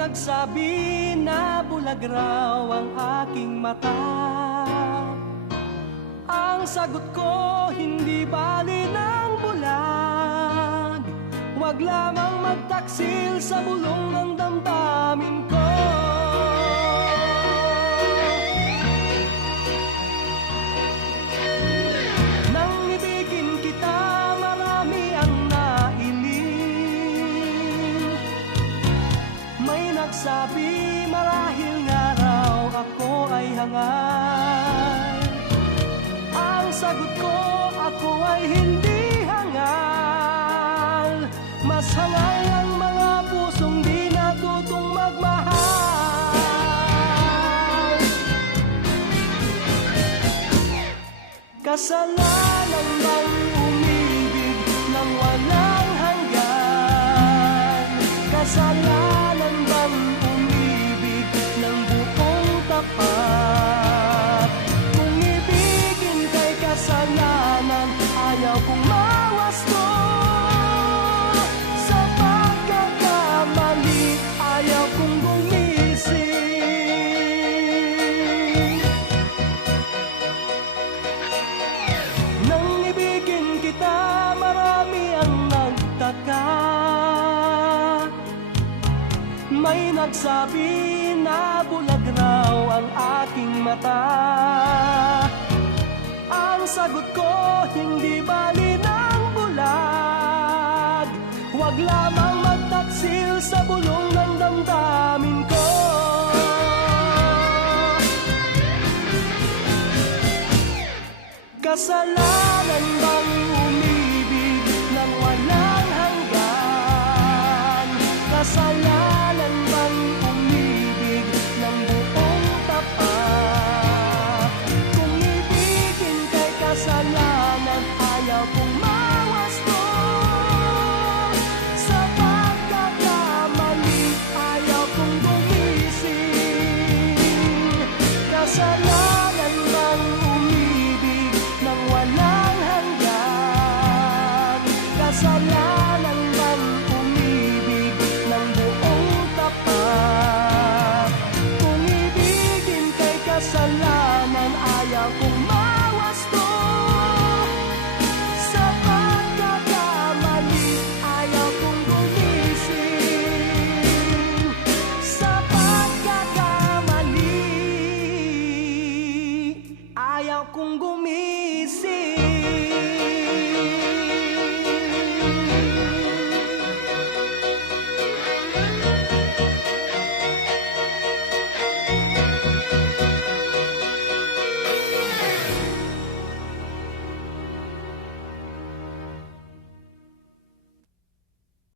nagsabi na bulag raw ang aking mata. Ang sagot ko, hindi bali ng bulag. Huwag lamang magtaksil sa bulong ng damdamin ko. Nang ibigin kita, marami ang nailing. May nagsabi, marahil nga raw ako ay hangal. Ang sagot ko, ako ay hindi hangal. Mas hangal ang mga pusong di natutong magmahal. Kasalanan bang umibig ng walang hanggan? Kasalanan bang umibig ng buong tapat? Kung ibigin kay kasalanan, ayaw kong mawasto. Sa pagkakamali, ayaw kong gumising. Nang ibigin kita, marami ang nagtaka. May nagsabi na bulag raw ang aking mata. Ang sagot ko, hindi bali ng bulag. Huwag lamang magtaksil sa bulong ng damdamin ko. Kasalanan bang umibig ng walang hanggan? Kasalanan bang umibig ng buong tapat? Kung ibigin kay kasalanan, ayaw kong mawasto. Sa pagkakamali, ayaw kong gumising. Kasalanan bang umibig ng walang hanggan? Kasalanan bang umibig ng buong tapat? Kung ibigin kay kasalanan, ayaw kong mawasto. Sa pagkakamali, ayaw kong gumising. Sa pagkakamali, ayaw kong gumising.